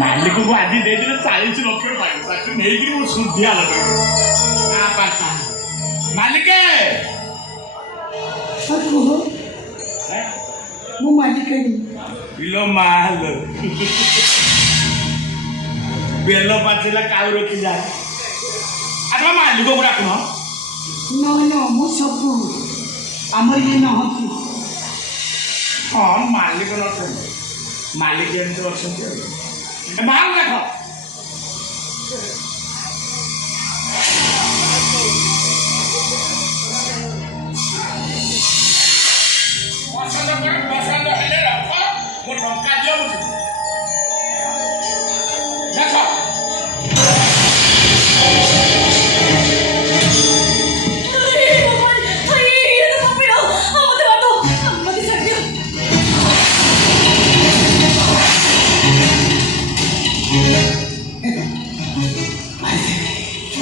ମାଲିକକୁ ଆଜି ଦେଇଦେଲେ 40 ଲକ୍ଷ ପାଇବୁ ତାକୁ ନେଇକିରି ମୁଁ ଶୁଦ୍ଧିଆ ଲଗେଇବି ମାଲିକେ ମୁଁ ମାଲିକାଣୀ ପିଲ ମାଲ ବେଲ ପାଚିଲା କାଉ ରଖିଯା ଆରେ ମାଲିକକୁ ଡାକୁନ ମୁଁ ସବୁ ଆମର ଇଏ ନହନ୍ତି ହଁ ମାଲିକ ନଛନ୍ତି ମାଲିକ ଏମିତି ଅଛନ୍ତି ଆଉ ବାହାରୁ ଦେଖ ପସନ୍ଦ କର ପସନ୍ଦ ହେଲେ ରଖ ମୋ ଟଙ୍କା ଦିଅ ବୁଝି ଦେଖ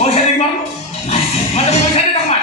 पैसा देख मारो मतलब पैसा दे तमार